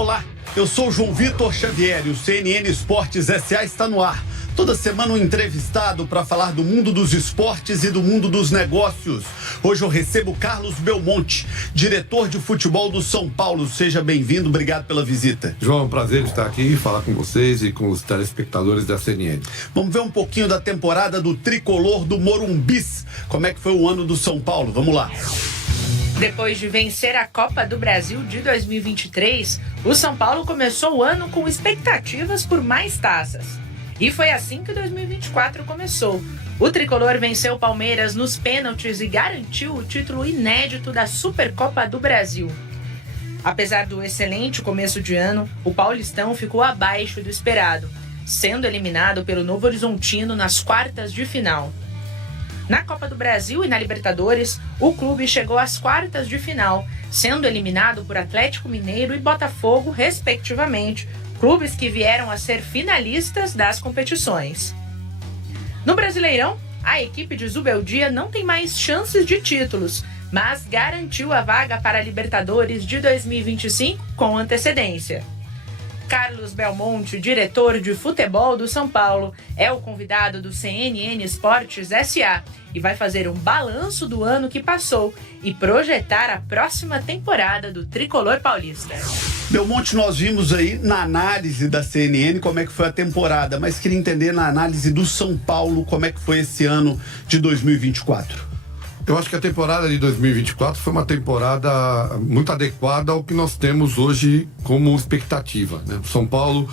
Olá, eu sou o João Vitor Xavier e o CNN Esportes SA está no ar. Toda semana um entrevistado para falar do mundo dos esportes e do mundo dos negócios. Hoje eu recebo Carlos Belmonte, diretor de futebol do São Paulo. Seja bem-vindo, obrigado pela visita. João, é um prazer estar aqui e falar com vocês e com os telespectadores da CNN. Vamos ver um pouquinho da temporada do tricolor do Morumbis. Como é que foi o ano do São Paulo? Vamos lá. Depois de vencer a Copa do Brasil de 2023, o São Paulo começou o ano com expectativas por mais taças. E foi assim que 2024 começou. O tricolor venceu o Palmeiras nos pênaltis e garantiu o título inédito da Supercopa do Brasil. Apesar do excelente começo de ano, o paulistão ficou abaixo do esperado, sendo eliminado pelo Novo Horizontino nas quartas de final. Na Copa do Brasil e na Libertadores, o clube chegou às quartas de final, sendo eliminado por Atlético Mineiro e Botafogo, respectivamente, clubes que vieram a ser finalistas das competições. No Brasileirão, a equipe de Zubeldia não tem mais chances de títulos, mas garantiu a vaga para a Libertadores de 2025 com antecedência. Carlos Belmonte, diretor de futebol do São Paulo, é o convidado do CNN Esportes SA e vai fazer um balanço do ano que passou e projetar a próxima temporada do Tricolor Paulista. Belmonte, nós vimos aí na análise da CNN como é que foi a temporada, mas queria entender na análise do São Paulo como é que foi esse ano de 2024. Eu acho que a temporada de 2024 foi uma temporada muito adequada ao que nós temos hoje como expectativa, né? O São Paulo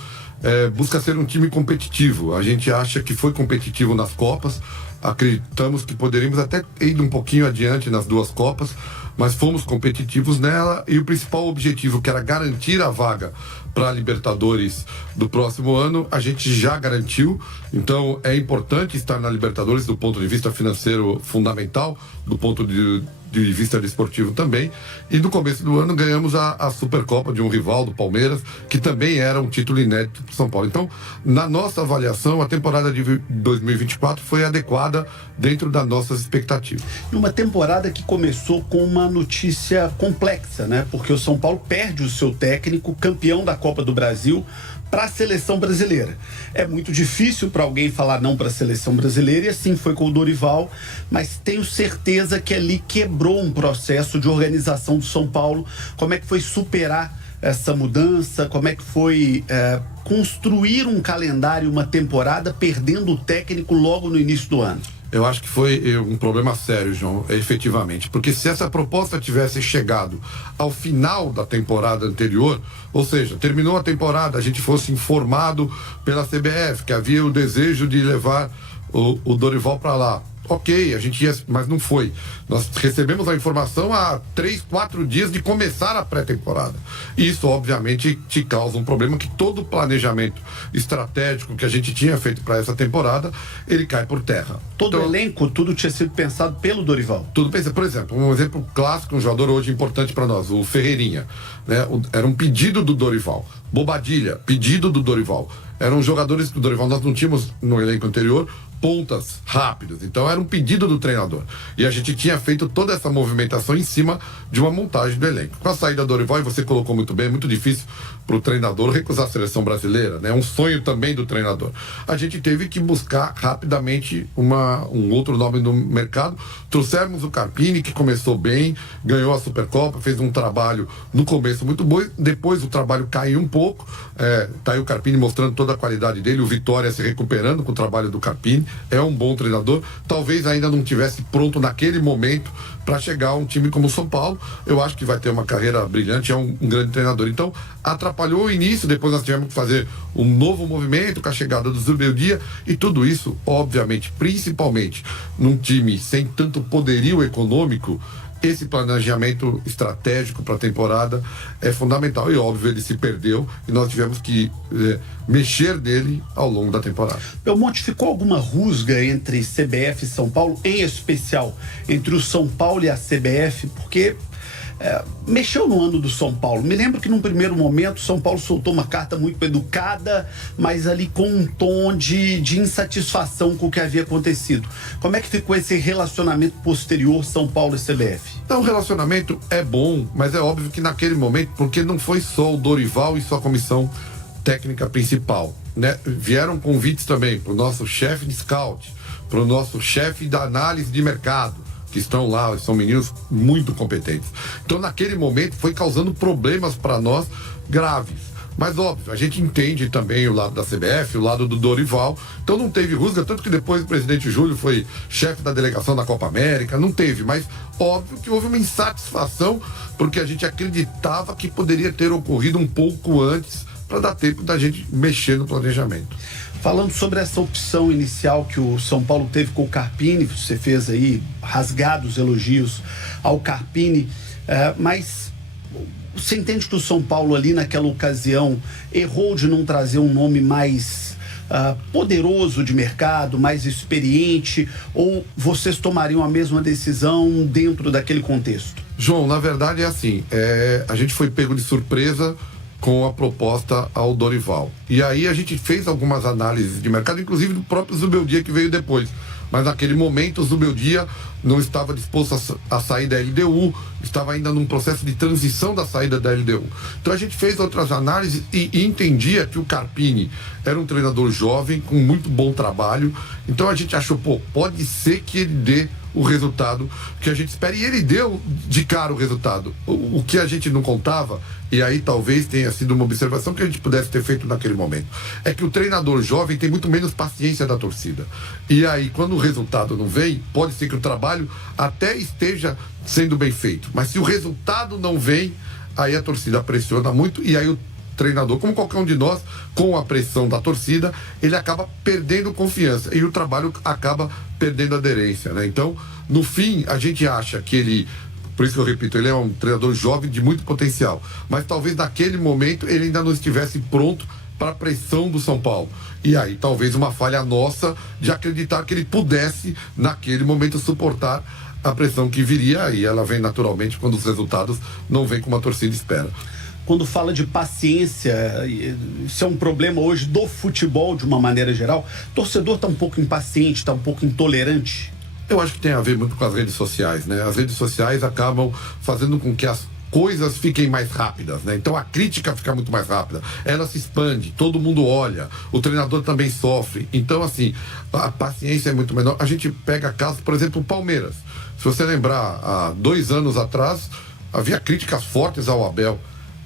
busca ser um time competitivo. A gente acha que foi competitivo nas Copas, acreditamos que poderíamos até ir um pouquinho adiante nas duas Copas, mas fomos competitivos nela e o principal objetivo, que era garantir a vaga para a Libertadores do próximo ano, a gente já garantiu. Então é importante estar na Libertadores do ponto de vista financeiro fundamental, do ponto de vista desportivo também. E no começo do ano ganhamos a Supercopa de um rival do Palmeiras, que também era um título inédito para São Paulo. Então, na nossa avaliação, a temporada de 2024 foi adequada dentro das nossas expectativas. E uma temporada que começou com uma notícia complexa, né? Porque o São Paulo perde o seu técnico, campeão da Copa do Brasil, para a seleção brasileira. É muito difícil para alguém falar não para a seleção brasileira, e assim foi com o Dorival, mas tenho certeza que ali quebrou um processo de organização do São Paulo. Como é que foi superar essa mudança? Como é que foi construir um calendário, uma temporada, perdendo o técnico logo no início do ano? Eu acho que foi um problema sério, João, efetivamente. Porque se essa proposta tivesse chegado ao final da temporada anterior, ou seja, terminou a temporada, a gente fosse informado pela CBF que havia o desejo de levar o Dorival para lá. Ok, a gente ia, mas não foi. Nós recebemos a informação há 3, 4 dias de começar a pré-temporada. Isso, obviamente, te causa um problema que todo o planejamento estratégico que a gente tinha feito para essa temporada, ele cai por terra. Todo o elenco, tudo tinha sido pensado pelo Dorival. Tudo pensado. Por exemplo, um exemplo clássico, um jogador hoje importante para nós, o Ferreirinha, né? Era um pedido do Dorival. Bobadilha, pedido do Dorival. Eram jogadores que o Dorival, nós não tínhamos no elenco anterior pontas rápidas, então era um pedido do treinador e a gente tinha feito toda essa movimentação em cima de uma montagem do elenco. Com a saída do Dorival, e você colocou muito bem, é muito difícil para o treinador recusar a seleção brasileira, né? É um sonho também do treinador. A gente teve que buscar rapidamente um outro nome no mercado. Trouxemos o Carpini, que começou bem, ganhou a Supercopa, fez um trabalho no começo muito bom, depois o trabalho caiu um pouco, tá aí o Carpini mostrando toda a qualidade dele, o Vitória se recuperando com o trabalho do Carpini. É um bom treinador, talvez ainda não tivesse pronto naquele momento para chegar a um time como o São Paulo. Eu acho que vai ter uma carreira brilhante, é um grande treinador. Então, atrapalhou o início, depois nós tivemos que fazer um novo movimento com a chegada do Zubeldia, e tudo isso, obviamente, principalmente num time sem tanto poderio econômico, esse planejamento estratégico para a temporada é fundamental. E óbvio, ele se perdeu e nós tivemos que mexer nele ao longo da temporada. Belmonte, ficou alguma rusga entre CBF e São Paulo, em especial entre o São Paulo e a CBF? Porque mexeu no ano do São Paulo. Me lembro que num primeiro momento São Paulo soltou uma carta muito educada, mas ali com um tom de insatisfação com o que havia acontecido. Como é que ficou esse relacionamento posterior São Paulo e CBF? Então, o relacionamento é bom, mas é óbvio que naquele momento, porque não foi só o Dorival e sua comissão técnica principal, né? Vieram convites também para o nosso chefe de scout, para o nosso chefe da análise de mercado, que estão lá, são meninos muito competentes. Então, naquele momento, foi causando problemas para nós graves. Mas, óbvio, a gente entende também o lado da CBF, o lado do Dorival. Então, não teve rusga, tanto que depois o presidente Júlio foi chefe da delegação da Copa América. Não teve, mas óbvio que houve uma insatisfação, porque a gente acreditava que poderia ter ocorrido um pouco antes, para dar tempo da gente mexer no planejamento. Falando sobre essa opção inicial que o São Paulo teve com o Carpini, você fez aí rasgados elogios ao Carpini, mas você entende que o São Paulo ali naquela ocasião errou de não trazer um nome mais poderoso de mercado, mais experiente, ou vocês tomariam a mesma decisão dentro daquele contexto? João, na verdade é assim, a gente foi pego de surpresa com a proposta ao Dorival. E aí a gente fez algumas análises de mercado, inclusive do próprio Zubeldia, que veio depois. Mas naquele momento o Zubeldia não estava disposto a sair da LDU, estava ainda num processo de transição da saída da LDU. Então a gente fez outras análises e entendia que o Carpini era um treinador jovem, com muito bom trabalho. Então a gente achou, pode ser que ele dê o resultado que a gente espera. E ele deu de cara o resultado. O que a gente não contava, e aí talvez tenha sido uma observação que a gente pudesse ter feito naquele momento, é que o treinador jovem tem muito menos paciência da torcida. E aí, quando o resultado não vem, pode ser que o trabalho até esteja sendo bem feito. Mas se o resultado não vem, aí a torcida pressiona muito e aí o treinador, como qualquer um de nós, com a pressão da torcida, ele acaba perdendo confiança e o trabalho acaba perdendo aderência, né? Então, no fim, a gente acha que ele, por isso que eu repito, ele é um treinador jovem de muito potencial, mas talvez naquele momento ele ainda não estivesse pronto para a pressão do São Paulo. E aí, talvez uma falha nossa de acreditar que ele pudesse, naquele momento, suportar a pressão que viria, e ela vem naturalmente quando os resultados não vêm como a torcida espera. Quando fala de paciência, isso é um problema hoje do futebol de uma maneira geral. O torcedor está um pouco impaciente, está um pouco intolerante? Eu acho que tem a ver muito com as redes sociais, né? As redes sociais acabam fazendo com que as coisas fiquem mais rápidas, né? Então a crítica fica muito mais rápida, ela se expande, todo mundo olha, o treinador também sofre. Então, assim, a paciência é muito menor. A gente pega casos, por exemplo, o Palmeiras. Se você lembrar, há 2 anos atrás, havia críticas fortes ao Abel,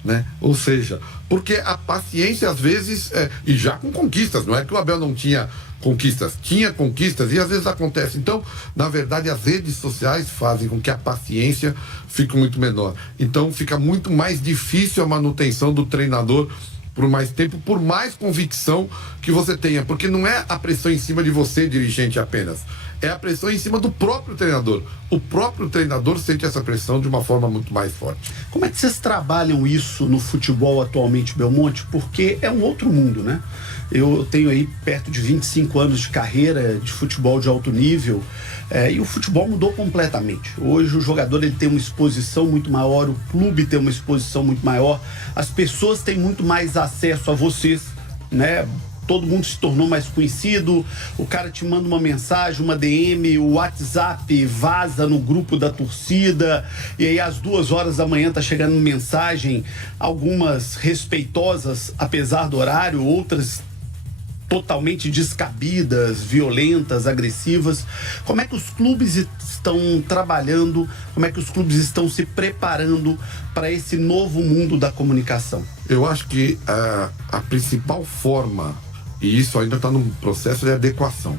né? Ou seja, porque a paciência às vezes e já com conquistas, não é que o Abel não tinha conquistas, tinha conquistas e às vezes acontece. Então, na verdade, as redes sociais fazem com que a paciência fique muito menor. Então, fica muito mais difícil a manutenção do treinador por mais tempo, por mais convicção que você tenha, porque não é a pressão em cima de você, dirigente, apenas. É a pressão em cima do próprio treinador. O próprio treinador sente essa pressão de uma forma muito mais forte. Como é que vocês trabalham isso no futebol atualmente, Belmonte? Porque é um outro mundo, né? Eu tenho aí perto de 25 anos de carreira de futebol de alto nível, e o futebol mudou completamente. Hoje o jogador ele tem uma exposição muito maior, o clube tem uma exposição muito maior, as pessoas têm muito mais acesso a vocês, né? Todo mundo se tornou mais conhecido, o cara te manda uma mensagem, uma DM, o WhatsApp vaza no grupo da torcida, e aí às 2h da manhã tá chegando mensagem, algumas respeitosas, apesar do horário, outras totalmente descabidas, violentas, agressivas. Como é que os clubes estão trabalhando, como é que os clubes estão se preparando para esse novo mundo da comunicação? Eu acho que a principal forma, e isso ainda está num processo de adequação,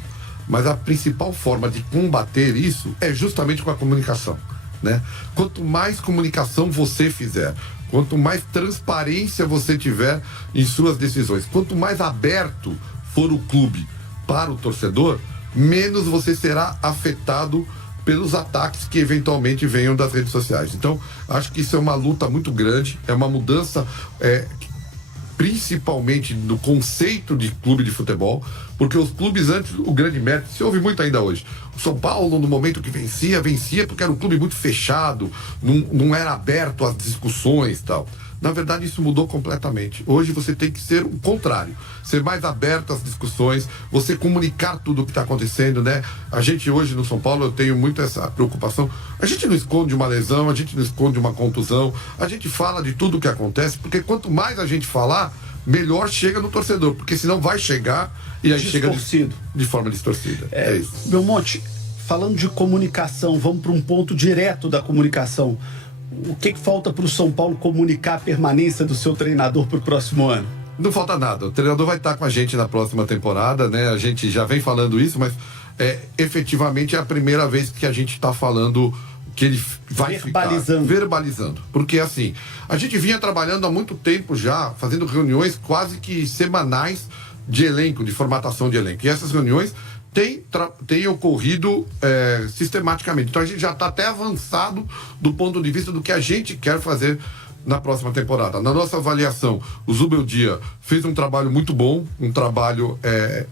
mas a principal forma de combater isso é justamente com a comunicação, né? Quanto mais comunicação você fizer, quanto mais transparência você tiver em suas decisões, quanto mais aberto for o clube para o torcedor, menos você será afetado pelos ataques que eventualmente venham das redes sociais. Então, acho que isso é uma luta muito grande, é uma mudança principalmente do conceito de clube de futebol, porque os clubes antes, o grande mérito, se ouve muito ainda hoje, o São Paulo no momento que vencia porque era um clube muito fechado, não era aberto às discussões e tal. Na verdade, isso mudou completamente. Hoje você tem que ser o contrário, ser mais aberto às discussões, você comunicar tudo o que está acontecendo, né? A gente hoje no São Paulo, eu tenho muito essa preocupação. A gente não esconde uma lesão, a gente não esconde uma contusão, a gente fala de tudo o que acontece, porque quanto mais a gente falar, melhor chega no torcedor, porque senão vai chegar e aí chega de forma distorcida. É isso. Belmonte, falando de comunicação, vamos para um ponto direto da comunicação. O que falta para o São Paulo comunicar a permanência do seu treinador para o próximo ano? Não falta nada. O treinador vai estar com a gente na próxima temporada, né? A gente já vem falando isso, mas efetivamente é a primeira vez que a gente está falando que ele vai ficar verbalizando. Porque assim, a gente vinha trabalhando há muito tempo já, fazendo reuniões quase que semanais de elenco, de formatação de elenco. E essas reuniões tem ocorrido sistematicamente. Então a gente já está até avançado do ponto de vista do que a gente quer fazer na próxima temporada. Na nossa avaliação, o Zubeldia fez um trabalho muito bom, um trabalho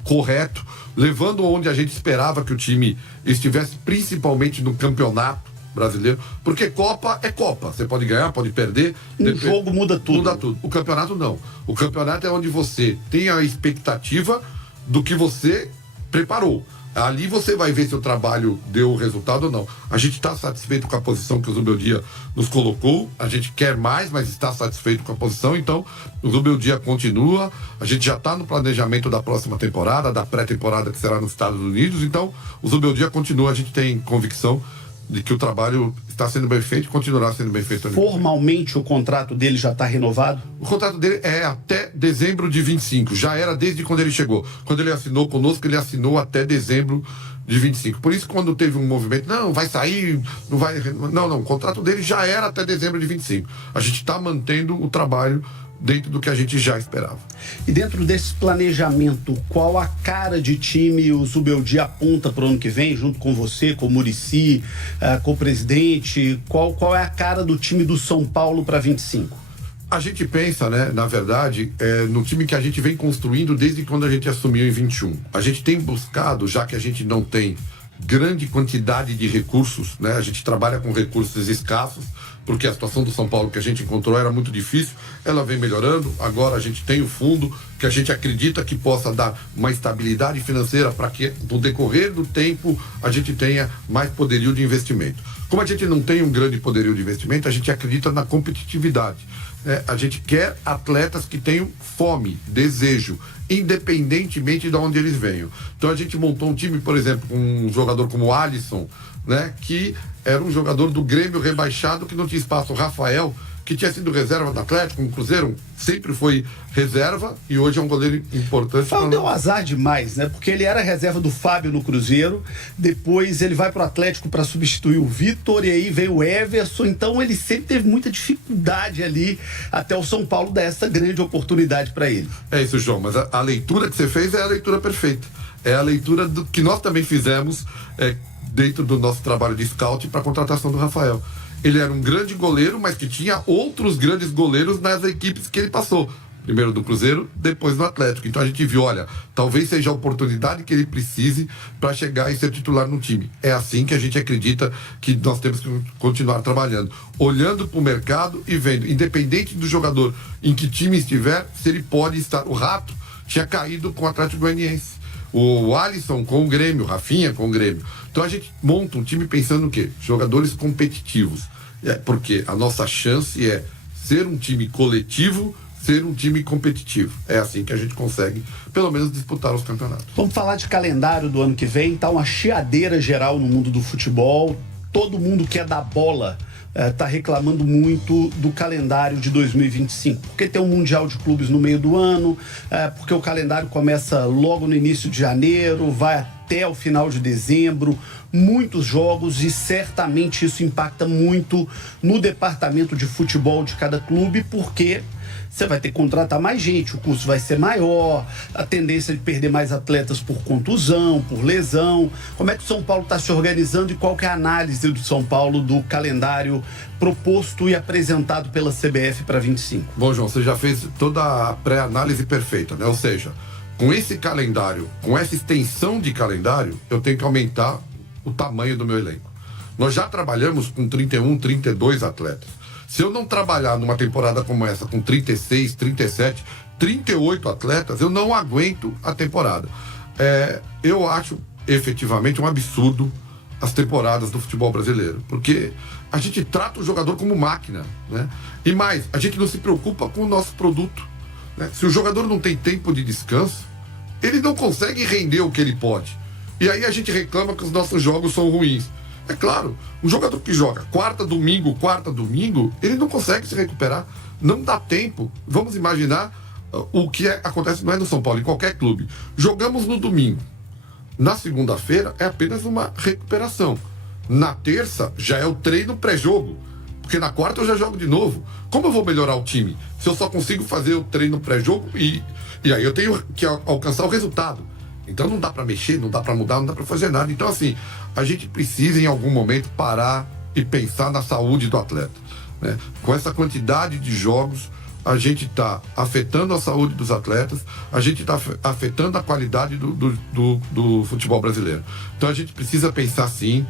correto, levando onde a gente esperava que o time estivesse, principalmente no campeonato brasileiro, porque Copa é Copa, você pode ganhar, pode perder. Um jogo muda tudo. Muda tudo. O campeonato não. O campeonato é onde você tem a expectativa do que você preparou. Ali você vai ver se o trabalho deu resultado ou não. A gente está satisfeito com a posição que o Zubeldia nos colocou, a gente quer mais, mas está satisfeito com a posição, então o Zubeldia continua, a gente já está no planejamento da próxima temporada, da pré-temporada que será nos Estados Unidos, então o Zubeldia continua, a gente tem convicção de que o trabalho está sendo bem feito e continuará sendo bem feito. Formalmente o contrato dele já está renovado? O contrato dele é até dezembro de 25, já era desde quando ele chegou. Quando ele assinou conosco, ele assinou até dezembro de 25. Por isso, quando teve um movimento, não, vai sair, não vai... Não, o contrato dele já era até dezembro de 25. A gente está mantendo o trabalho dentro do que a gente já esperava. E dentro desse planejamento, qual a cara de time o Zubeldia aponta para o ano que vem, junto com você, com o Muricy, com o presidente? Qual é a cara do time do São Paulo para 25? A gente pensa, né, na verdade, no time que a gente vem construindo desde quando a gente assumiu em 21. A gente tem buscado, já que a gente não tem grande quantidade de recursos, né? A gente trabalha com recursos escassos, porque a situação do São Paulo que a gente encontrou era muito difícil, ela vem melhorando, agora a gente tem o fundo que a gente acredita que possa dar uma estabilidade financeira para que no decorrer do tempo a gente tenha mais poderio de investimento. Como a gente não tem um grande poderio de investimento, a gente acredita na competitividade. A gente quer atletas que tenham fome, desejo, independentemente de onde eles venham. Então a gente montou um time, por exemplo, com um jogador como o Alisson, né, que era um jogador do Grêmio rebaixado, que não tinha espaço. O Rafael, que tinha sido reserva do Atlético, no Cruzeiro, sempre foi reserva e hoje é um goleiro importante. Deu azar demais, né? Porque ele era reserva do Fábio no Cruzeiro, depois ele vai pro Atlético para substituir o Vitor, e aí veio o Everson, então ele sempre teve muita dificuldade ali até o São Paulo dar essa grande oportunidade para ele. É isso, João, mas a leitura que você fez é a leitura perfeita. É a leitura do que nós também fizemos dentro do nosso trabalho de scout para a contratação do Rafael. Ele era um grande goleiro, mas que tinha outros grandes goleiros nas equipes que ele passou. Primeiro do Cruzeiro, depois do Atlético. Então a gente viu, olha, talvez seja a oportunidade que ele precise para chegar e ser titular no time. É assim que a gente acredita que nós temos que continuar trabalhando. Olhando para o mercado e vendo, independente do jogador em que time estiver, se ele pode estar. O Rato tinha caído com o Atlético Goianiense. O Alisson com o Grêmio, o Rafinha com o Grêmio. Então a gente monta um time pensando no quê? Jogadores competitivos. Porque a nossa chance é ser um time coletivo, ser um time competitivo. É assim que a gente consegue, pelo menos, disputar os campeonatos. Vamos falar de calendário do ano que vem. Tá uma chiadeira geral no mundo do futebol. Todo mundo que é da bola está reclamando muito do calendário de 2025, porque tem um Mundial de Clubes no meio do ano, porque o calendário começa logo no início de janeiro, vai até o final de dezembro, muitos jogos, e certamente isso impacta muito no departamento de futebol de cada clube, porque você vai ter que contratar mais gente, o custo vai ser maior, a tendência de perder mais atletas por contusão, por lesão. Como é que o São Paulo está se organizando e qual que é a análise do São Paulo do calendário proposto e apresentado pela CBF para 25? Bom, João, você já fez toda a pré-análise perfeita, né? Ou seja, com esse calendário, com essa extensão de calendário, eu tenho que aumentar o tamanho do meu elenco. Nós já trabalhamos com 31, 32 atletas. Se eu não trabalhar numa temporada como essa, com 36, 37, 38 atletas, eu não aguento a temporada. Eu acho efetivamente um absurdo as temporadas do futebol brasileiro, porque a gente trata o jogador como máquina, né? E mais, a gente não se preocupa com o nosso produto, né? Se o jogador não tem tempo de descanso, ele não consegue render o que ele pode. E aí a gente reclama que os nossos jogos são ruins. É claro, um jogador que joga quarta, domingo, ele não consegue se recuperar. Não dá tempo. Vamos imaginar o que acontece, não é no São Paulo, em qualquer clube. Jogamos no domingo. Na segunda-feira é apenas uma recuperação. Na terça já é o treino pré-jogo. Porque na quarta eu já jogo de novo. Como eu vou melhorar o time? Se eu só consigo fazer o treino pré-jogo e aí eu tenho que alcançar o resultado. Então não dá para mexer, não dá para mudar, não dá para fazer nada. Então assim, a gente precisa em algum momento parar e pensar na saúde do atleta, né? Com essa quantidade de jogos, a gente está afetando a saúde dos atletas, a gente está afetando a qualidade do futebol brasileiro. Então a gente precisa pensar sim.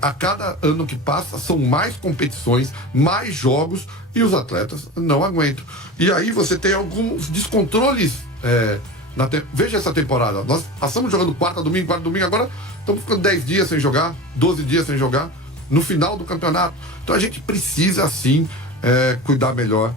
A cada ano que passa são mais competições, mais jogos, e os atletas não aguentam. E aí você tem alguns descontroles. Veja essa temporada, nós passamos jogando quarta, domingo, agora estamos ficando 10 dias sem jogar, 12 dias sem jogar, no final do campeonato. Então a gente precisa sim cuidar melhor.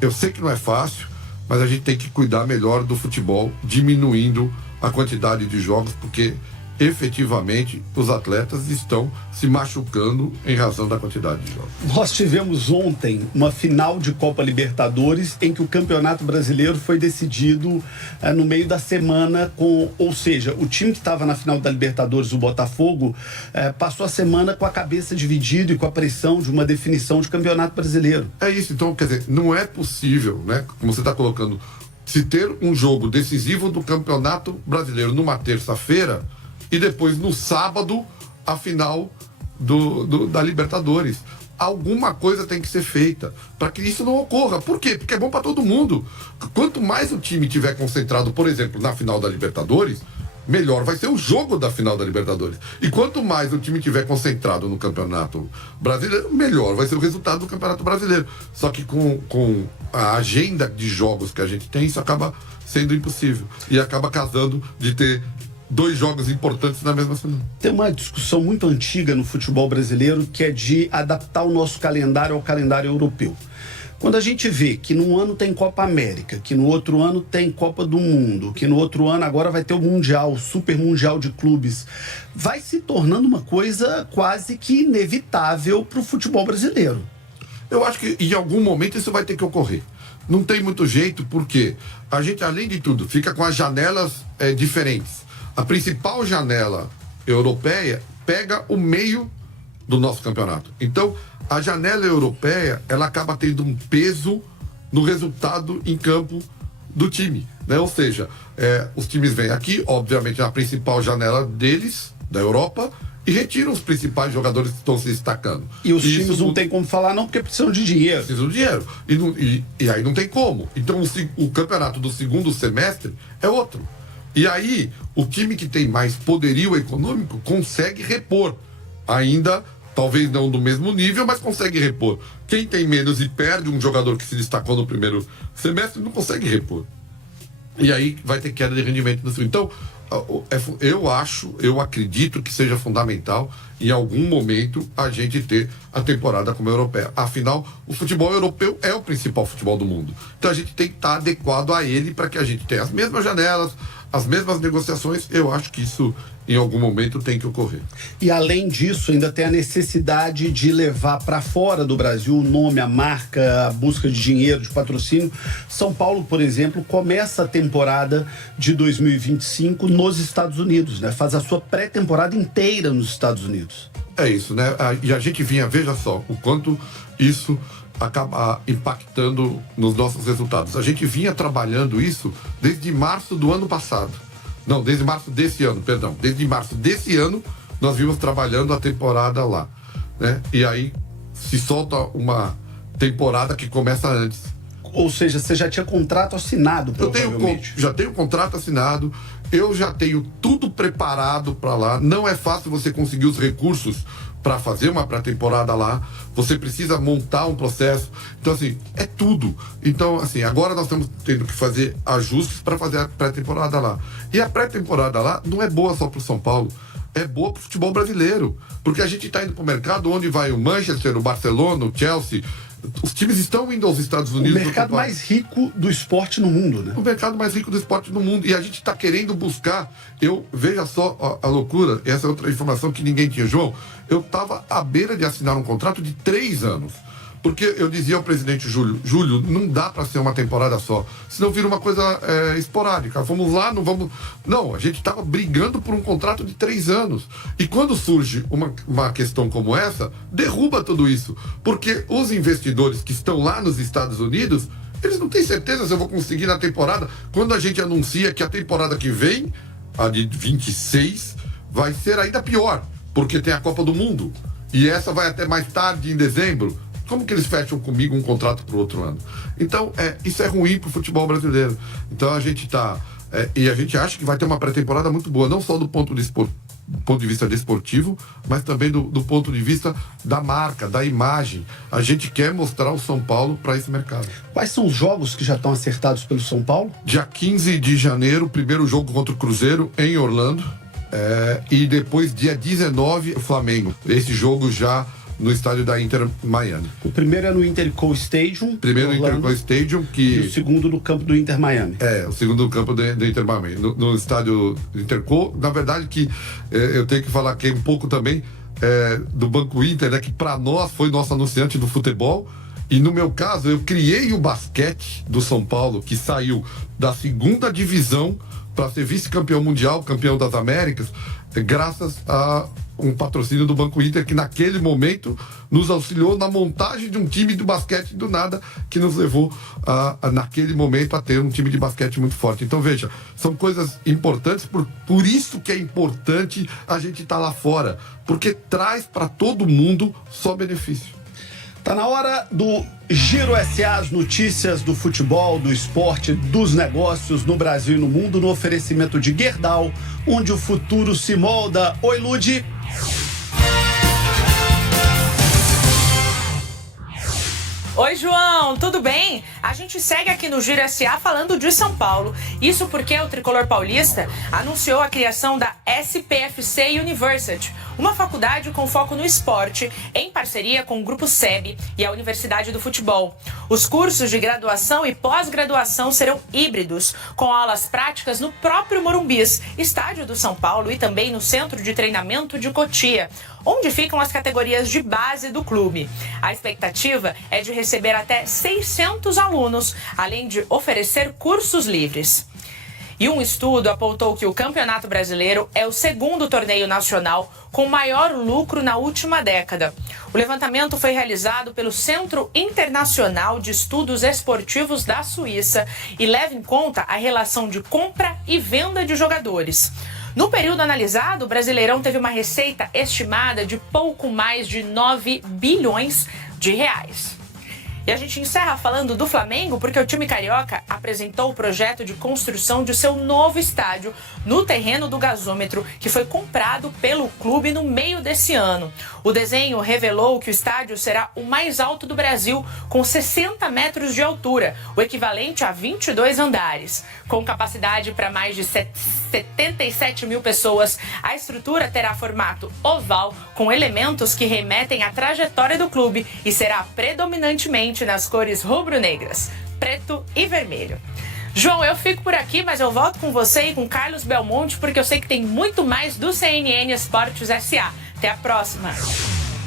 Eu sei que não é fácil, mas a gente tem que cuidar melhor do futebol, diminuindo a quantidade de jogos, porque efetivamente os atletas estão se machucando em razão da quantidade de jogos. Nós tivemos ontem uma final de Copa Libertadores em que o Campeonato Brasileiro foi decidido no meio da semana, ou seja, o time que estava na final da Libertadores, o Botafogo, passou a semana com a cabeça dividida e com a pressão de uma definição de Campeonato Brasileiro. É isso, então, quer dizer, não é possível, né, como você está colocando, se ter um jogo decisivo do Campeonato Brasileiro numa terça-feira e depois no sábado a final da Libertadores. Alguma coisa tem que ser feita para que isso não ocorra. Por quê? Porque é bom para todo mundo. Quanto mais o time tiver concentrado, por exemplo, na final da Libertadores, melhor vai ser o jogo da final da Libertadores. E quanto mais o time tiver concentrado no Campeonato Brasileiro, melhor vai ser o resultado do Campeonato Brasileiro. Só que com a agenda de jogos que a gente tem, isso acaba sendo impossível. E acaba casando de ter 2 jogos importantes na mesma semana. Tem uma discussão muito antiga no futebol brasileiro, que é de adaptar o nosso calendário ao calendário europeu. Quando a gente vê que num ano tem Copa América, que no outro ano tem Copa do Mundo, que no outro ano agora vai ter o Mundial, o Super Mundial de Clubes, vai se tornando uma coisa quase que inevitável para o futebol brasileiro. Eu acho que em algum momento isso vai ter que ocorrer. Não tem muito jeito, porque a gente, além de tudo, fica com as janelas diferentes. A principal janela europeia pega o meio do nosso campeonato. Então, a janela europeia, ela acaba tendo um peso no resultado em campo do time, né? Ou seja, os times vêm aqui, obviamente, na principal janela deles, da Europa, e retiram os principais jogadores que estão se destacando. E os times não tem como falar não, porque precisam de dinheiro. Precisam de dinheiro. E aí não tem como. Então, o campeonato do segundo semestre é outro. E aí, o time que tem mais poderio econômico consegue repor. Ainda, talvez não do mesmo nível, mas consegue repor. Quem tem menos e perde um jogador que se destacou no primeiro semestre, não consegue repor. E aí vai ter queda de rendimento no segundo. Então, eu acredito que seja fundamental em algum momento a gente ter a temporada como a europeia. Afinal, o futebol europeu é o principal futebol do mundo. Então a gente tem que estar adequado a ele para que a gente tenha as mesmas janelas, as mesmas negociações. Eu acho que isso em algum momento tem que ocorrer. E além disso, ainda tem a necessidade de levar para fora do Brasil o nome, a marca, a busca de dinheiro, de patrocínio. São Paulo, por exemplo, começa a temporada de 2025 nos Estados Unidos, né? Faz a sua pré-temporada inteira nos Estados Unidos. É isso, né? E a gente vinha, veja só, o quanto isso acaba impactando nos nossos resultados. A gente vinha trabalhando isso desde março do ano passado. Não, desde março desse ano, perdão. Desde março desse ano, nós vimos trabalhando a temporada lá, né? E aí se solta uma temporada que começa antes. Ou seja, você já tinha contrato assinado, provavelmente. Já tenho contrato assinado, eu já tenho tudo preparado para lá. Não é fácil você conseguir os recursos para fazer uma pré-temporada lá. Você precisa montar um processo. Então, assim, é tudo. Então, assim, agora nós estamos tendo que fazer ajustes para fazer a pré-temporada lá. E a pré-temporada lá não é boa só para o São Paulo. É boa para o futebol brasileiro. Porque a gente está indo para o mercado onde vai o Manchester, o Barcelona, o Chelsea. Os times estão indo aos Estados Unidos. O mercado mais rico do esporte no mundo, né? O mercado mais rico do esporte no mundo. E a gente está querendo buscar. Veja só a loucura. Essa é outra informação que ninguém tinha. João, eu estava à beira de assinar um contrato de 3 anos. Porque eu dizia ao presidente Júlio, não dá para ser uma temporada só. Senão vira uma coisa esporádica. Fomos lá, não vamos... Não, a gente estava brigando por um contrato de 3 anos. E quando surge uma questão como essa, derruba tudo isso. Porque os investidores que estão lá nos Estados Unidos, eles não têm certeza se eu vou conseguir na temporada. Quando a gente anuncia que a temporada que vem, a de 26, vai ser ainda pior. Porque tem a Copa do Mundo. E essa vai até mais tarde, em dezembro. Como que eles fecham comigo um contrato para o outro ano? Então, isso é ruim para o futebol brasileiro. Então, a gente está... e a gente acha que vai ter uma pré-temporada muito boa, não só do ponto de vista desportivo, mas também do ponto de vista da marca, da imagem. A gente quer mostrar o São Paulo para esse mercado. Quais são os jogos que já estão acertados pelo São Paulo? Dia 15 de janeiro, primeiro jogo contra o Cruzeiro, em Orlando. E depois, dia 19, o Flamengo. Esse jogo já... no estádio da Inter Miami. O primeiro é no Interco Stadium. Primeiro no Interco Stadium, que... E o segundo no campo do Inter Miami. O segundo no campo do Inter Miami. No estádio Interco, na verdade que eu tenho que falar que é um pouco também do Banco Inter, né, que para nós foi nosso anunciante do futebol. E no meu caso, eu criei o basquete do São Paulo, que saiu da 2ª divisão para ser vice-campeão mundial, campeão das Américas, graças a um patrocínio do Banco Inter, que naquele momento nos auxiliou na montagem de um time de basquete do nada, que nos levou naquele momento a ter um time de basquete muito forte. Então veja, são coisas importantes, por isso que é importante a gente estar lá fora, porque traz para todo mundo só benefício. Tá na hora do Giro SA, as notícias do futebol, do esporte, dos negócios no Brasil e no mundo, no oferecimento de Gerdau, onde o futuro se molda. Oi, Ludi. Oi, João, tudo bem? A gente segue aqui no Giro SA falando de São Paulo. Isso porque o tricolor paulista anunciou a criação da SPFC University, uma faculdade com foco no esporte, em parceria com o Grupo SEB e a Universidade do Futebol. Os cursos de graduação e pós-graduação serão híbridos, com aulas práticas no próprio Morumbis, estádio do São Paulo, e também no Centro de Treinamento de Cotia, onde ficam as categorias de base do clube. A expectativa é de receber até 600 alunos, além de oferecer cursos livres. E um estudo apontou que o Campeonato Brasileiro é o 2º torneio nacional com maior lucro na última década. O levantamento foi realizado pelo Centro Internacional de Estudos Esportivos da Suíça e leva em conta a relação de compra e venda de jogadores. No período analisado, o Brasileirão teve uma receita estimada de pouco mais de 9 bilhões de reais. E a gente encerra falando do Flamengo porque o time carioca apresentou o projeto de construção de seu novo estádio no terreno do gasômetro, que foi comprado pelo clube no meio desse ano. O desenho revelou que o estádio será o mais alto do Brasil, com 60 metros de altura, o equivalente a 22 andares. Com capacidade para mais de 77 mil pessoas, a estrutura terá formato oval, com elementos que remetem à trajetória do clube e será predominantemente nas cores rubro-negras, preto e vermelho. João, eu fico por aqui, mas eu volto com você e com Carlos Belmonte, porque eu sei que tem muito mais do CNN Esportes SA. Até a próxima.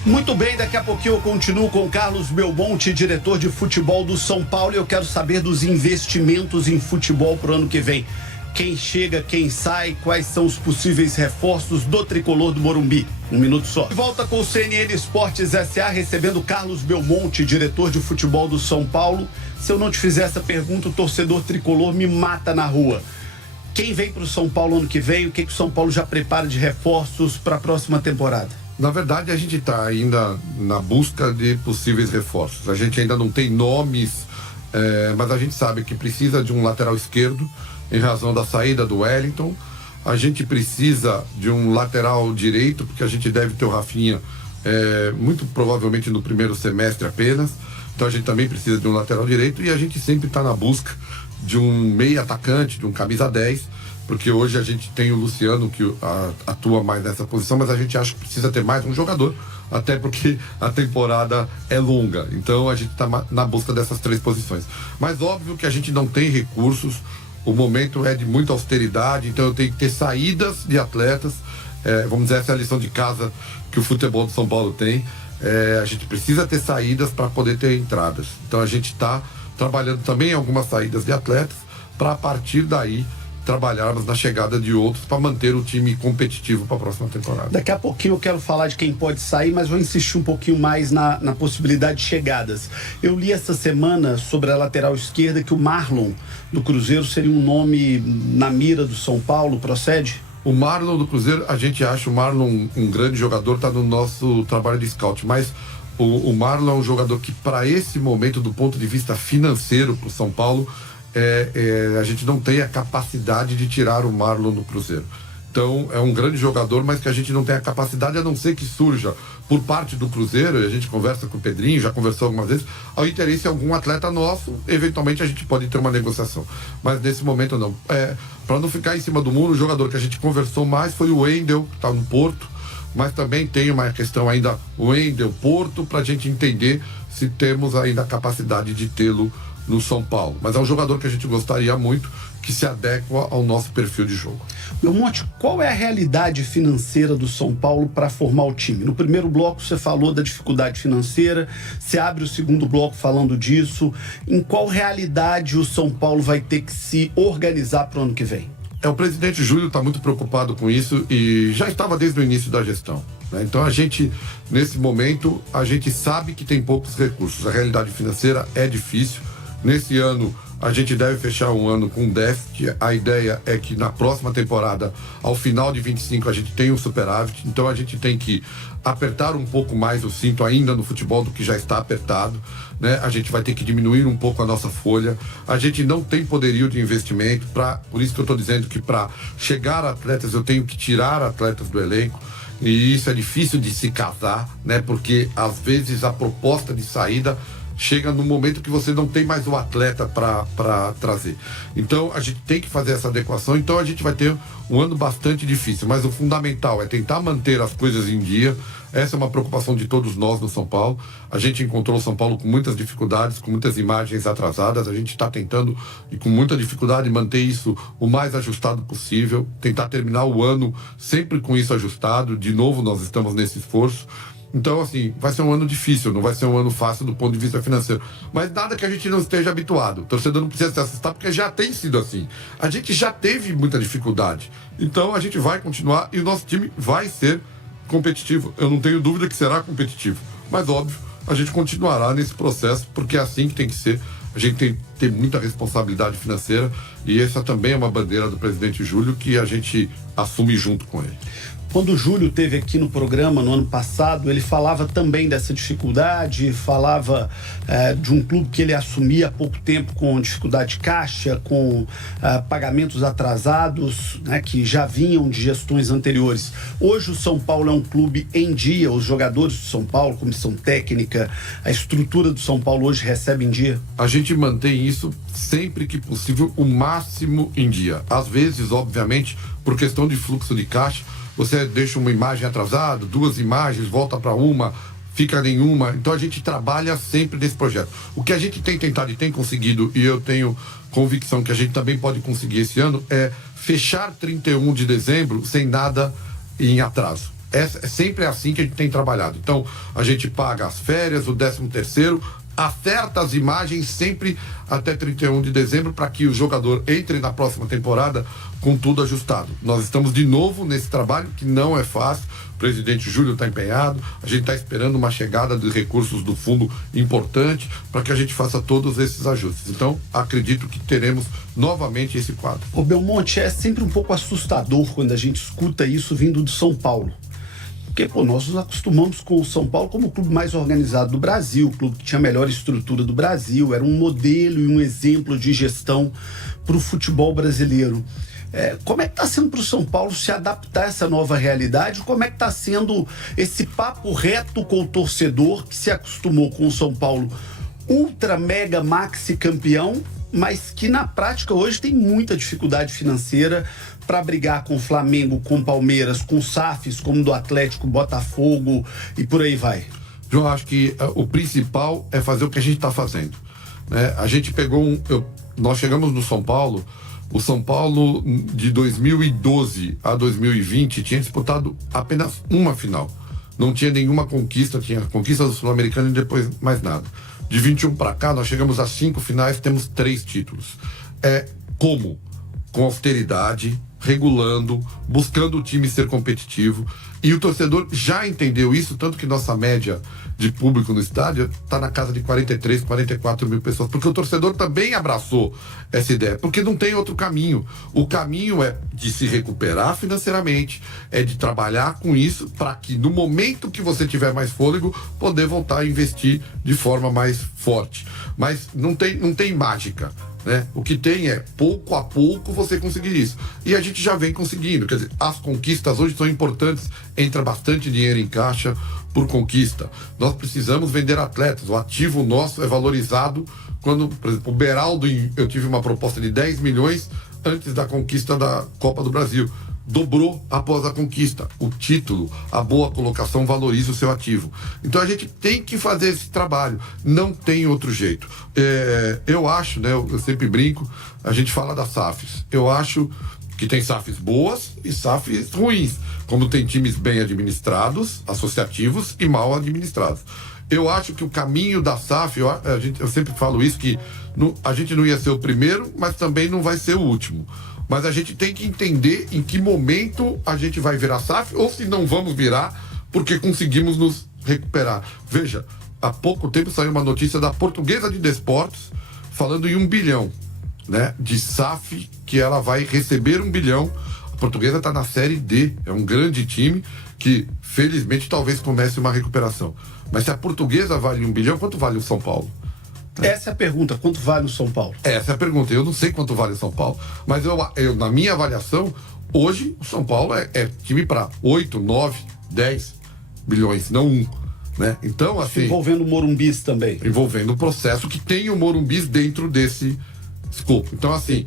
Muito bem, daqui a pouquinho eu continuo com Carlos Belmonte, diretor de futebol do São Paulo, e eu quero saber dos investimentos em futebol para o ano que vem. Quem chega, quem sai, quais são os possíveis reforços do tricolor do Morumbi. Um minuto só. De volta com o CNN Esportes SA, recebendo Carlos Belmonte, diretor de futebol do São Paulo. Se eu não te fizer essa pergunta, o torcedor tricolor me mata na rua. Quem vem para o São Paulo ano que vem? O que o São Paulo já prepara de reforços para a próxima temporada? Na verdade, a gente está ainda na busca de possíveis reforços. A gente ainda não tem nomes, mas a gente sabe que precisa de um lateral esquerdo, em razão da saída do Wellington. A gente precisa de um lateral direito, porque a gente deve ter o Rafinha muito provavelmente no primeiro semestre apenas. Então a gente também precisa de um lateral direito, e a gente sempre está na busca de um meio atacante, de um camisa 10, porque hoje a gente tem o Luciano que atua mais nessa posição, mas a gente acha que precisa ter mais um jogador, até porque a temporada é longa. Então a gente está na busca dessas 3 posições. Mas óbvio que a gente não tem recursos, o momento é de muita austeridade, então eu tenho que ter saídas de atletas. Vamos dizer, essa é a lição de casa que o futebol do São Paulo tem. A gente precisa ter saídas para poder ter entradas. Então a gente está trabalhando também em algumas saídas de atletas, para a partir daí trabalharmos na chegada de outros para manter o time competitivo para a próxima temporada. Daqui a pouquinho eu quero falar de quem pode sair, mas vou insistir um pouquinho mais na possibilidade de chegadas. Eu li essa semana sobre a lateral esquerda que o Marlon do Cruzeiro seria um nome na mira do São Paulo, procede? O Marlon do Cruzeiro, a gente acha o Marlon um grande jogador, está no nosso trabalho de scout, mas o Marlon é um jogador que, para esse momento, do ponto de vista financeiro para o São Paulo, a gente não tem a capacidade de tirar o Marlon do Cruzeiro. Então é um grande jogador, mas que a gente não tem a capacidade, a não ser que surja por parte do Cruzeiro, e a gente conversa com o Pedrinho, já conversou algumas vezes, ao interesse de algum atleta nosso, eventualmente a gente pode ter uma negociação, mas nesse momento não. Para não ficar em cima do muro, o jogador que a gente conversou mais foi o Wendel, que está no Porto, mas também tem uma questão ainda, o Wendel, Porto, para a gente entender se temos ainda a capacidade de tê-lo no São Paulo. Mas é um jogador que a gente gostaria muito, que se adequa ao nosso perfil de jogo. Belmonte, qual é a realidade financeira do São Paulo para formar o time? No primeiro bloco você falou da dificuldade financeira, você abre o segundo bloco falando disso. Em qual realidade o São Paulo vai ter que se organizar para o ano que vem? O presidente Júlio está muito preocupado com isso e já estava desde o início da gestão, né? Então a gente, nesse momento, a gente sabe que tem poucos recursos. A realidade financeira é difícil. Nesse ano, a gente deve fechar um ano com déficit. A ideia é que na próxima temporada, ao final de 25, a gente tenha um superávit. Então a gente tem que apertar um pouco mais o cinto ainda no futebol do que já está apertado, né? A gente vai ter que diminuir um pouco a nossa folha. A gente não tem poderio de investimento. Por isso que eu estou dizendo que para chegar a atletas, eu tenho que tirar atletas do elenco. E isso é difícil de se casar, né? Porque às vezes a proposta de saída chega no momento que você não tem mais o atleta para trazer. Então a gente tem que fazer essa adequação. Então a gente vai ter um ano bastante difícil, mas o fundamental é tentar manter as coisas em dia. Essa é uma preocupação de todos nós no São Paulo. A gente encontrou o São Paulo com muitas dificuldades, com muitas imagens atrasadas. A gente está tentando, e com muita dificuldade, manter isso o mais ajustado possível, tentar terminar o ano sempre com isso ajustado. De novo, nós estamos nesse esforço. Então, assim, vai ser um ano difícil, não vai ser um ano fácil do ponto de vista financeiro. Mas nada que a gente não esteja habituado. O torcedor não precisa se assustar, porque já tem sido assim. A gente já teve muita dificuldade. Então, a gente vai continuar e o nosso time vai ser competitivo. Eu não tenho dúvida que será competitivo. Mas, óbvio, a gente continuará nesse processo, porque é assim que tem que ser. A gente tem que ter muita responsabilidade financeira e essa também é uma bandeira do presidente Júlio que a gente assume junto com ele. Quando o Júlio esteve aqui no programa no ano passado, ele falava também dessa dificuldade, falava de um clube que ele assumia há pouco tempo com dificuldade de caixa, com pagamentos atrasados, né, que já vinham de gestões anteriores. Hoje o São Paulo é um clube em dia, os jogadores do São Paulo, comissão técnica, a estrutura do São Paulo hoje recebe em dia? A gente mantém isso sempre que possível, o máximo em dia. Às vezes, obviamente, por questão de fluxo de caixa, você deixa uma imagem atrasada, 2 imagens, volta para uma, fica nenhuma. Então a gente trabalha sempre nesse projeto. O que a gente tem tentado e tem conseguido, e eu tenho convicção que a gente também pode conseguir esse ano, é fechar 31 de dezembro sem nada em atraso. É sempre assim que a gente tem trabalhado. Então a gente paga as férias, o 13º, acerta as imagens sempre até 31 de dezembro para que o jogador entre na próxima temporada com tudo ajustado. Nós estamos de novo nesse trabalho que não é fácil. O presidente Júlio está empenhado, a gente está esperando uma chegada de recursos do fundo importante para que a gente faça todos esses ajustes. Então, acredito que teremos novamente esse quadro. O Belmonte, é sempre um pouco assustador quando a gente escuta isso vindo do São Paulo. Porque, nós nos acostumamos com o São Paulo como o clube mais organizado do Brasil, o clube que tinha a melhor estrutura do Brasil, era um modelo e um exemplo de gestão para o futebol brasileiro. Como é que está sendo para o São Paulo se adaptar a essa nova realidade? Como é que está sendo esse papo reto com o torcedor que se acostumou com o São Paulo ultra, mega, maxi campeão, mas que na prática hoje tem muita dificuldade financeira para brigar com o Flamengo, com o Palmeiras, com SAFs como do Atlético, Botafogo e por aí vai? João, acho que o principal é fazer o que a gente está fazendo, né? A gente pegou nós chegamos no São Paulo. O São Paulo, de 2012 a 2020, tinha disputado apenas uma final. Não tinha nenhuma conquista, tinha conquista do Sul-Americano e depois mais nada. De 21 para cá, nós chegamos a 5 finais, temos 3 títulos. Como? Com austeridade, regulando, buscando o time ser competitivo. E o torcedor já entendeu isso, tanto que nossa média de público no estádio está na casa de 43, 44 mil pessoas, porque o torcedor também abraçou essa ideia, porque não tem outro caminho. O caminho é de se recuperar financeiramente, é de trabalhar com isso para que no momento que você tiver mais fôlego, poder voltar a investir de forma mais forte. Mas não tem mágica, né? O que tem é, pouco a pouco, você conseguir isso. E a gente já vem conseguindo. Quer dizer, as conquistas hoje são importantes, entra bastante dinheiro em caixa por conquista. Nós precisamos vender atletas. O ativo nosso é valorizado quando, por exemplo, o Beraldo, eu tive uma proposta de 10 milhões antes da conquista da Copa do Brasil. Dobrou após a conquista. O título, a boa colocação valoriza o seu ativo. Então a gente tem que fazer esse trabalho. Não tem outro jeito. Eu acho, né? Eu sempre brinco, a gente fala das SAFs. Eu acho que tem SAFs boas e SAFs ruins. Como tem times bem administrados, associativos e mal administrados. Eu acho que o caminho da SAF, eu sempre falo isso, que a gente não ia ser o primeiro, mas também não vai ser o último. Mas a gente tem que entender em que momento a gente vai virar SAF ou se não vamos virar porque conseguimos nos recuperar. Veja, há pouco tempo saiu uma notícia da Portuguesa de Desportos falando em 1 bilhão, né, de SAF, que ela vai receber 1 bilhão. A Portuguesa está na Série D, é um grande time que felizmente talvez comece uma recuperação. Mas se a Portuguesa vale 1 bilhão, quanto vale o São Paulo? Essa é a pergunta, quanto vale o São Paulo? Essa é a pergunta, eu não sei quanto vale o São Paulo, mas eu na minha avaliação, hoje o São Paulo é time para 8, 9, 10 bilhões, não 1, né? Então, assim... Envolvendo o Morumbis também. Envolvendo o processo que tem o Morumbis dentro desse escopo. Então, assim...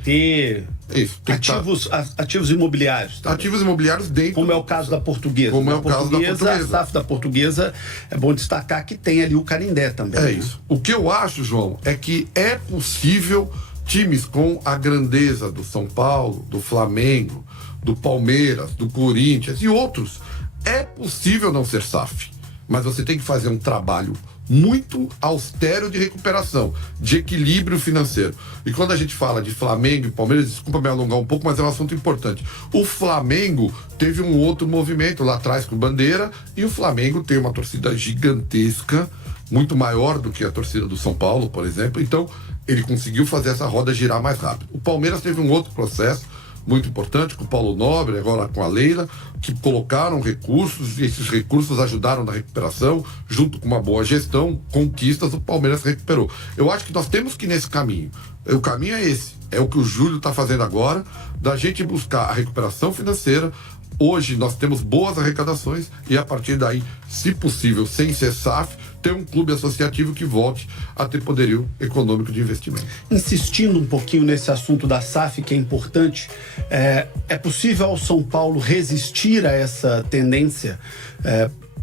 Ativos imobiliários. Também. Ativos imobiliários dentro... Como é o caso da Portuguesa. Como é o caso da Portuguesa. A SAF da Portuguesa, é bom destacar que tem ali o Canindé também. É isso. O que eu acho, João, é que é possível times com a grandeza do São Paulo, do Flamengo, do Palmeiras, do Corinthians e outros. É possível não ser SAF. Mas você tem que fazer um trabalho muito austero de recuperação, de equilíbrio financeiro. E quando a gente fala de Flamengo e Palmeiras, desculpa me alongar um pouco, mas é um assunto importante. O Flamengo teve um outro movimento lá atrás com Bandeira, e o Flamengo tem uma torcida gigantesca, muito maior do que a torcida do São Paulo, por exemplo. Então, ele conseguiu fazer essa roda girar mais rápido. O Palmeiras teve um outro processo muito importante, com o Paulo Nobre, agora com a Leila, que colocaram recursos, e esses recursos ajudaram na recuperação, junto com uma boa gestão, conquistas, o Palmeiras recuperou. Eu acho que nós temos que ir nesse caminho. O caminho é esse, é o que o Júlio está fazendo agora, da gente buscar a recuperação financeira. Hoje nós temos boas arrecadações e a partir daí, se possível, sem ser SAF, ter um clube associativo que volte a ter poderio econômico de investimento. Insistindo um pouquinho nesse assunto da SAF, que é importante, é possível ao São Paulo resistir a essa tendência?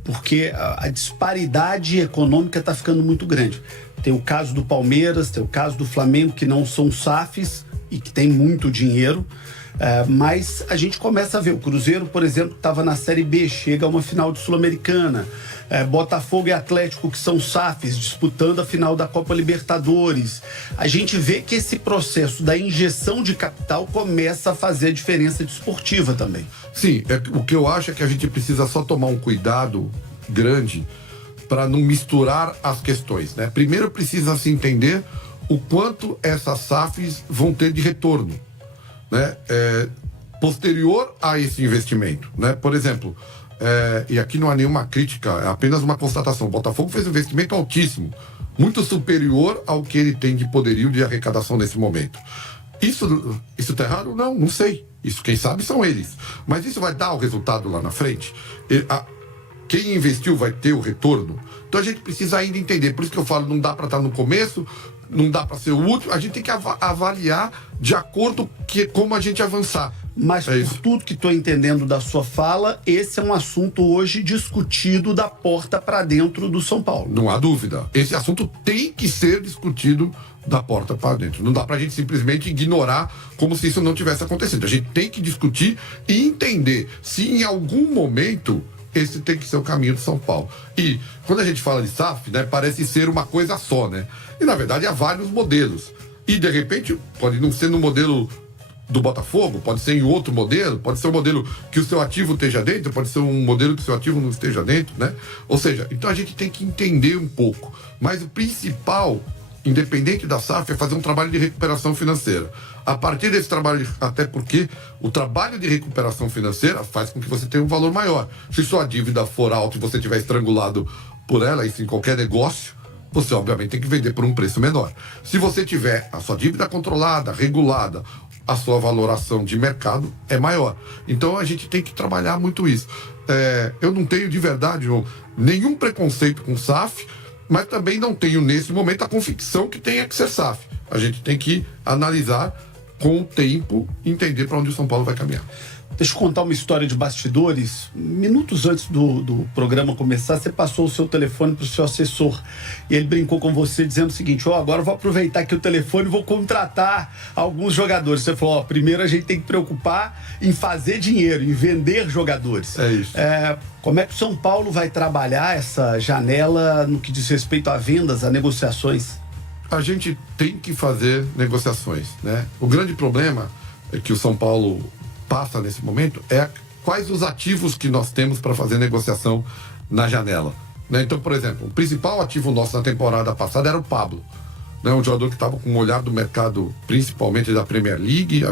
porque a disparidade econômica está ficando muito grande. Tem o caso do Palmeiras, tem o caso do Flamengo, que não são SAFs e que tem muito dinheiro, mas a gente começa a ver. O Cruzeiro, por exemplo, estava na Série B, chega a uma final de Sul-Americana. Botafogo e Atlético, que são SAFs, disputando a final da Copa Libertadores. A gente vê que esse processo da injeção de capital começa a fazer a diferença desportiva também. Sim, o que eu acho é que a gente precisa só tomar um cuidado grande para não misturar as questões, né? Primeiro precisa se entender o quanto essas SAFs vão ter de retorno, né? Posterior a esse investimento, né? Por exemplo, e aqui não há nenhuma crítica, é apenas uma constatação. O Botafogo fez um investimento altíssimo, muito superior ao que ele tem de poderio de arrecadação nesse momento. Isso tá errado? Não sei. Isso quem sabe são eles. Mas isso vai dar o resultado lá na frente? Quem investiu vai ter o retorno? Então a gente precisa ainda entender. Por isso que eu falo, não dá para estar no começo, não dá para ser o último. A gente tem que avaliar de acordo com como a gente avançar. Mas por tudo que estou entendendo da sua fala, esse é um assunto hoje discutido da porta para dentro do São Paulo. Não há dúvida. Esse assunto tem que ser discutido da porta para dentro. Não dá para a gente simplesmente ignorar como se isso não tivesse acontecido. A gente tem que discutir e entender se em algum momento esse tem que ser o caminho de São Paulo. E quando a gente fala de SAF, né, parece ser uma coisa só, né? E na verdade há vários modelos. E de repente pode não ser no modelo do Botafogo, pode ser em outro modelo, pode ser um modelo que o seu ativo esteja dentro, pode ser um modelo que o seu ativo não esteja dentro, né? Ou seja, então a gente tem que entender um pouco. Mas o principal, independente da SAF, é fazer um trabalho de recuperação financeira. A partir desse trabalho, até porque o trabalho de recuperação financeira faz com que você tenha um valor maior. Se sua dívida for alta e você estiver estrangulado por ela, isso em qualquer negócio, você obviamente tem que vender por um preço menor. Se você tiver a sua dívida controlada, regulada, a sua valoração de mercado é maior. Então a gente tem que trabalhar muito isso. Eu não tenho de verdade nenhum preconceito com SAF, mas também não tenho nesse momento a convicção que tenha que ser SAF. A gente tem que analisar com o tempo, entender para onde o São Paulo vai caminhar. Deixa eu contar uma história de bastidores. Minutos antes do programa começar, você passou o seu telefone para o seu assessor. E ele brincou com você dizendo o seguinte: agora eu vou aproveitar aqui o telefone e vou contratar alguns jogadores. Você falou, primeiro a gente tem que preocupar em fazer dinheiro, em vender jogadores. É isso. Como é que o São Paulo vai trabalhar essa janela no que diz respeito a vendas, a negociações? A gente tem que fazer negociações, né? O grande problema é que o São Paulo passa nesse momento quais os ativos que nós temos para fazer negociação na janela, né? Então, por exemplo, o principal ativo nosso na temporada passada era o Pablo, né? Um jogador que estava com o olhar do mercado, principalmente da Premier League,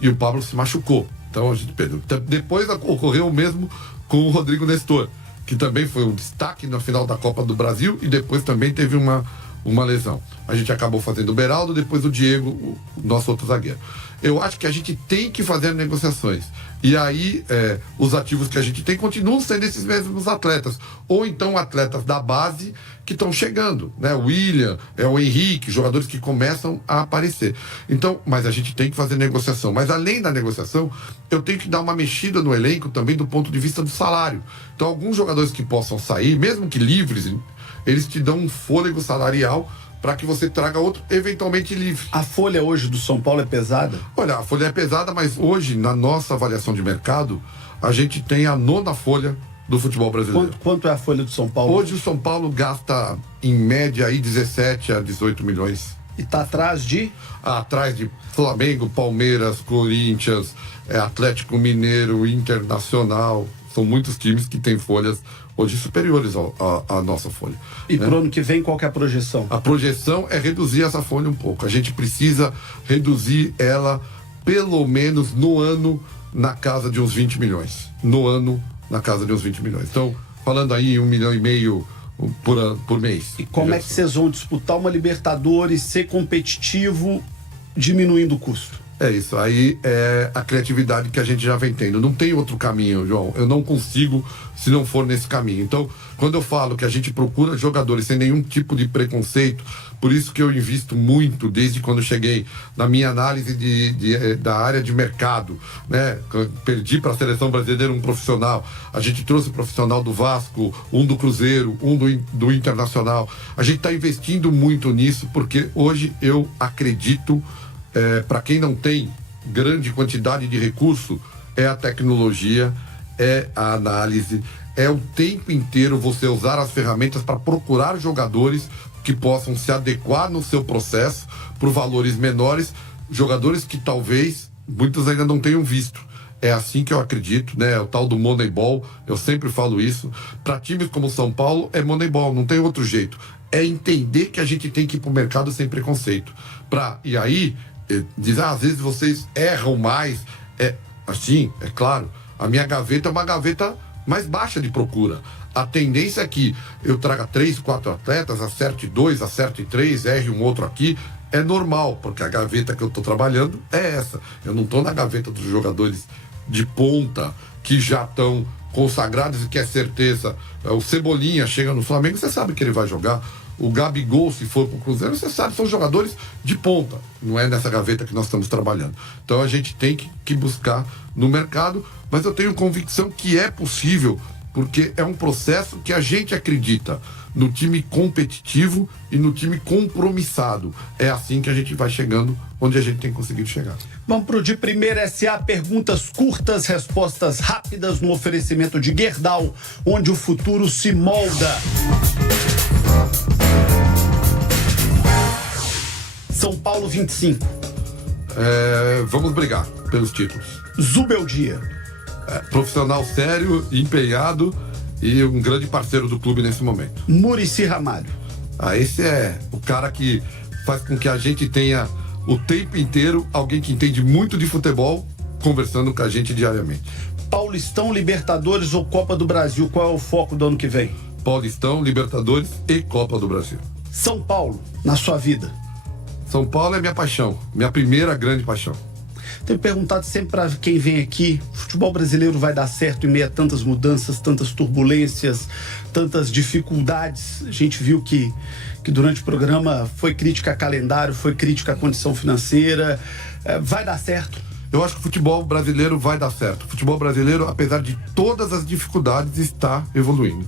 e o Pablo se machucou. Então a gente perdeu. Depois ocorreu o mesmo com o Rodrigo Nestor, que também foi um destaque na final da Copa do Brasil e depois também teve uma lesão. A gente acabou fazendo o Beraldo, depois o Diego, o nosso outro zagueiro. Eu acho que a gente tem que fazer negociações. E aí, os ativos que a gente tem continuam sendo esses mesmos atletas. Ou então atletas da base que estão chegando, né? O William, o Henrique, jogadores que começam a aparecer. Então, mas a gente tem que fazer negociação. Mas além da negociação, eu tenho que dar uma mexida no elenco também do ponto de vista do salário. Então, alguns jogadores que possam sair, mesmo que livres, eles te dão um fôlego salarial para que você traga outro, eventualmente livre. A folha hoje do São Paulo é pesada? Olha, a folha é pesada, mas hoje, na nossa avaliação de mercado, a gente tem a 9ª folha do futebol brasileiro. Quanto é a folha do São Paulo? Hoje o São Paulo gasta, em média, aí 17 a 18 milhões. E está atrás de? Atrás de Flamengo, Palmeiras, Corinthians, Atlético Mineiro, Internacional. São muitos times que têm folhas hoje superiores à nossa folha. E para o ano que vem, qual que é a projeção? A projeção é reduzir essa folha um pouco. A gente precisa reduzir ela, pelo menos no ano, na casa de uns 20 milhões. No ano, na casa de uns 20 milhões. Então, falando aí 1,5 milhão por mês. E como é que vocês vão disputar uma Libertadores, ser competitivo, diminuindo o custo? É isso, aí é a criatividade que a gente já vem tendo. Não tem outro caminho, João. Eu não consigo se não for nesse caminho. Então, quando eu falo que a gente procura jogadores sem nenhum tipo de preconceito, por isso que eu invisto muito desde quando cheguei na minha análise da área de mercado, né? Perdi para a seleção brasileira um profissional. A gente trouxe um profissional do Vasco, um do Cruzeiro, um do Internacional. A gente está investindo muito nisso porque hoje eu acredito, para quem não tem grande quantidade de recurso, é a tecnologia, é a análise, é o tempo inteiro você usar as ferramentas para procurar jogadores que possam se adequar no seu processo por valores menores, jogadores que talvez muitos ainda não tenham visto. É assim que eu acredito, né? O tal do Moneyball, eu sempre falo isso. Para times como o São Paulo, é Moneyball, não tem outro jeito. É entender que a gente tem que ir para o mercado sem preconceito. E aí, dizer, às vezes vocês erram mais. Assim, é claro, a minha gaveta é uma gaveta mais baixa de procura. A tendência é que eu traga 3, 4 atletas, acerte 2, acerte 3, erre um outro aqui. É normal, porque a gaveta que eu estou trabalhando é essa. Eu não estou na gaveta dos jogadores de ponta que já estão consagrados e que é certeza. O Cebolinha chega no Flamengo, você sabe que ele vai jogar. O Gabigol, se for para o Cruzeiro, você sabe, são jogadores de ponta. Não é nessa gaveta que nós estamos trabalhando. Então a gente tem que buscar no mercado, mas eu tenho convicção que é possível, porque é um processo que a gente acredita no time competitivo e no time compromissado. É assim que a gente vai chegando onde a gente tem conseguido chegar. Vamos pro De Primeira SA, perguntas curtas, respostas rápidas no oferecimento de Gerdau, onde o futuro se molda. São Paulo 25. Vamos brigar pelos títulos. Zubeldia. Profissional sério, empenhado e um grande parceiro do clube nesse momento. Muricy Ramalho. Esse é o cara que faz com que a gente tenha o tempo inteiro alguém que entende muito de futebol conversando com a gente diariamente. Paulistão, Libertadores ou Copa do Brasil? Qual é o foco do ano que vem? Paulistão, Libertadores e Copa do Brasil. São Paulo, na sua vida? São Paulo é minha paixão, minha primeira grande paixão. Tenho perguntado sempre para quem vem aqui, o futebol brasileiro vai dar certo em meio a tantas mudanças, tantas turbulências, tantas dificuldades. A gente viu que durante o programa foi crítica a calendário, foi crítica à condição financeira. Vai dar certo? Eu acho que o futebol brasileiro vai dar certo. O futebol brasileiro, apesar de todas as dificuldades, está evoluindo.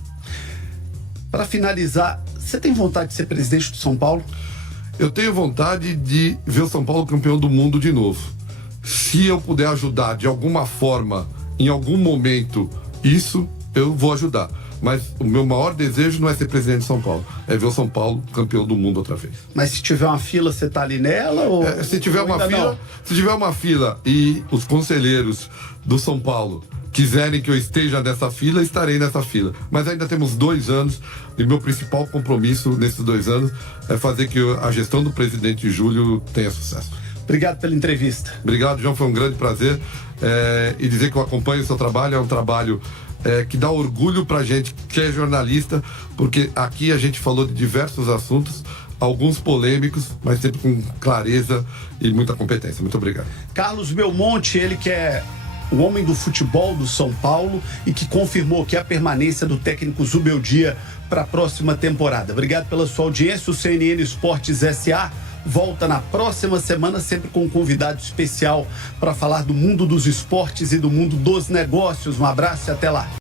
Para finalizar, você tem vontade de ser presidente do São Paulo? Eu tenho vontade de ver o São Paulo campeão do mundo de novo. Se eu puder ajudar de alguma forma, em algum momento, isso, eu vou ajudar. Mas o meu maior desejo não é ser presidente de São Paulo, é ver o São Paulo campeão do mundo outra vez. Mas se tiver uma fila, você tá ali nela? Ou se tiver uma fila e os conselheiros do São Paulo quiserem que eu esteja nessa fila, estarei nessa fila. Mas ainda temos 2 anos e meu principal compromisso nesses 2 anos é fazer que a gestão do presidente Júlio tenha sucesso. Obrigado pela entrevista. Obrigado, João, foi um grande prazer. E dizer que eu acompanho o seu trabalho, é um trabalho que dá orgulho pra gente que é jornalista, porque aqui a gente falou de diversos assuntos, alguns polêmicos, mas sempre com clareza e muita competência. Muito obrigado. Carlos Belmonte, ele que é o homem do futebol do São Paulo e que confirmou que a permanência do técnico Zubeldia para a próxima temporada. Obrigado pela sua audiência. O CNN Esportes SA volta na próxima semana, sempre com um convidado especial para falar do mundo dos esportes e do mundo dos negócios. Um abraço e até lá.